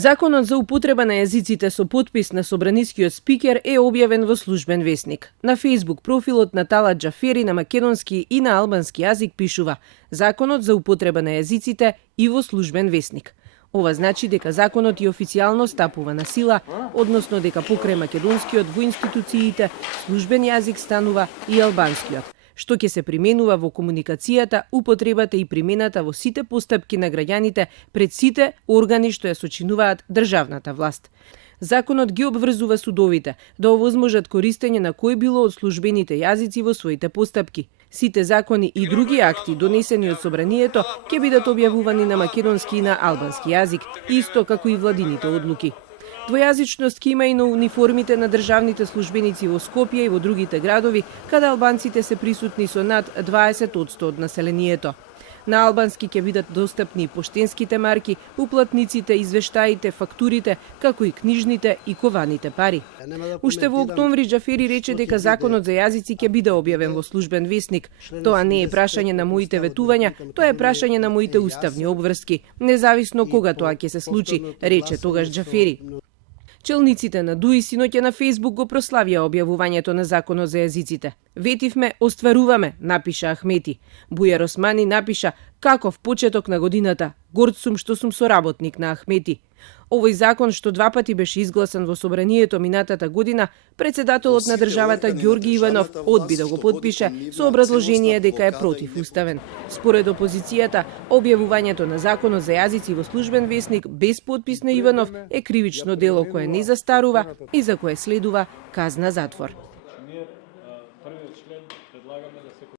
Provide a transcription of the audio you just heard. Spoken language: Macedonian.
Законот за употреба на јазиците со потпис на собранискиот спикер е објавен во службен весник. На Facebook профилот на Талат Џафери на македонски и на албански јазик пишува Законот за употреба на јазиците и во службен весник. Ова значи дека законот и официјално стапува на сила, односно дека покрај македонскиот во институциите службен јазик станува и албанскиот, што ќе се применува во комуникацијата, употребата и примената во сите постапки на граѓаните пред сите органи што ја сочинуваат државната власт. Законот ги обврзува судовите да овозможат користење на кој било од службените јазици во своите постапки. Сите закони и други акти донесени од собранието ќе бидат објавувани на македонски и на албански јазик, исто како и владините одлуки. Двојазичност ќе има и на униформите на државните службеници во Скопје и во другите градови, каде албанците се присутни со над 20% од населението. На албански ќе бидат достапни поштенските марки, уплатниците, извештаите, фактурите, како и книжните и кованите пари. Уште во октомври Џафери рече дека законот за јазици ќе биде објавен во службен весник. Тоа не е прашање на моите ветувања, тоа е прашање на моите уставни обврски, независно кога тоа ќе се случи, рече тогаш Џафери. Челниците на ДУИ синоќа на Facebook го прославија објавувањето на законот за јазиците. Ветивме, остваруваме, напиша Ахмети. Бујар Османи напиша, каков почеток на годината, горд сум што сум соработник на Ахмети. Овој закон што два пати беше изгласан во собранието минатата година, председателот на државата Ѓорги Иванов одби да го потпише со образложение дека е противуставен. Според опозицијата, објавувањето на законот за јазици во службен весник без потпис на Иванов е кривично дело кое не застарува и за кое следува казна затвор.